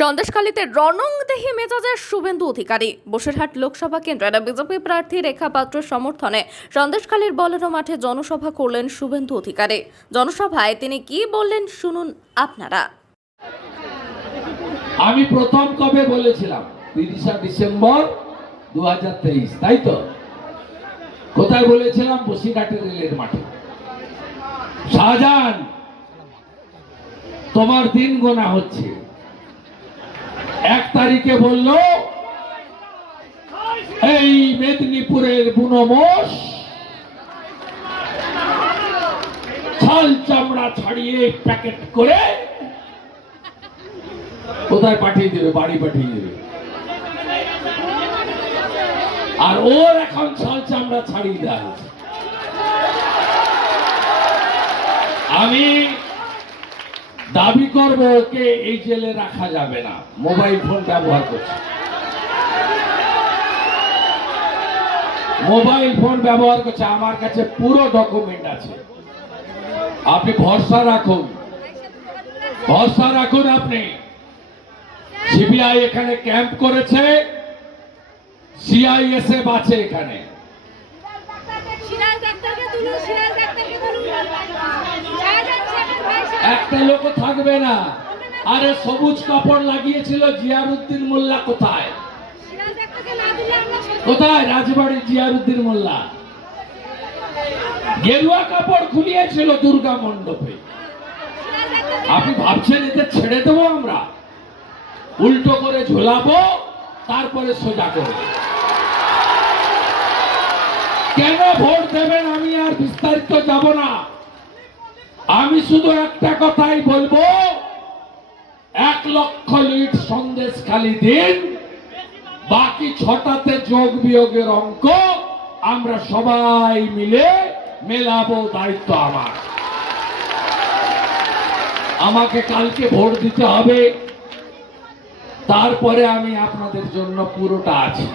সন্দেশখালীতে রণংদেহী মেজাজের শুভেন্দু অধিকারী। বসিরহাট লোকসভা কেন্দ্রের বিজেপি প্রার্থী রেখা পাত্রের সমর্থনে সন্দেশখালীর বলেরো মাঠে জনসভা করলেন শুভেন্দু অধিকারী। জনসভায় তিনি কি বললেন শুনুন আপনারা। আমি প্রথম কবে বলেছিলাম 30 ডিসেম্বর 2023, তাই তো? কোথায় বলেছিলাম? বসিরহাটের রেলের মাঠে। শাহজাহান, তোমার দিন গোনা হচ্ছে। 1 তারিখে বলল এই মেদিনীপুরের বুনোমোষ ছাল চামড়া ছাড়িয়ে প্যাকেট করে কোথায় পাঠিয়ে দেবে? বাড়ি পাঠিয়ে দেবে। আর ওর এখন ছাল চামড়া ছাড়িয়ে দেয়। আমি দাবি করব ওকে এই জেলে রাখা যাবে না। মোবাইল ফোন ব্যবহার করছে, মোবাইল ফোন ব্যবহার করছে। আমার কাছে পুরো ডকুমেন্ট আছে। আপনি ভরসা রাখুন, ভরসা রাখুন। আপনি সিবিআই এখানে ক্যাম্প করেছে, সিআইএসএফ আছে এখানে। একটা লোক থাকবে না। আরে সবুজ কাপড় লাগিয়েছিল জিয়ারউদ্দিন মোল্লা কোথায়? কোথায়? রাজবাড়ির জিয়ারউদ্দিন মোল্লা। গেরুয়া কাপড় খুলিয়েছিল দুর্গা মণ্ডপে। আপনি ভাবছেন এতে ছেড়ে দেবো আমরা? উল্টো করে ঝোলাবো, তারপরে সোজা করবো। কেন ভোট দেবেন আমি আর বিস্তারিত যাব না। আমি শুধু একটা কথাই বলবো, 1 লক্ষ লিড সন্দেশখালী দিন, বাকি 6টাতে যোগ বিয়োগের অঙ্ক আমরা সবাই মিলে মেলাবো। দায়িত্ব আমার। আমাকে কালকে ভোট দিতে হবে, তারপরে আমি আপনাদের জন্য পুরোটা আছি।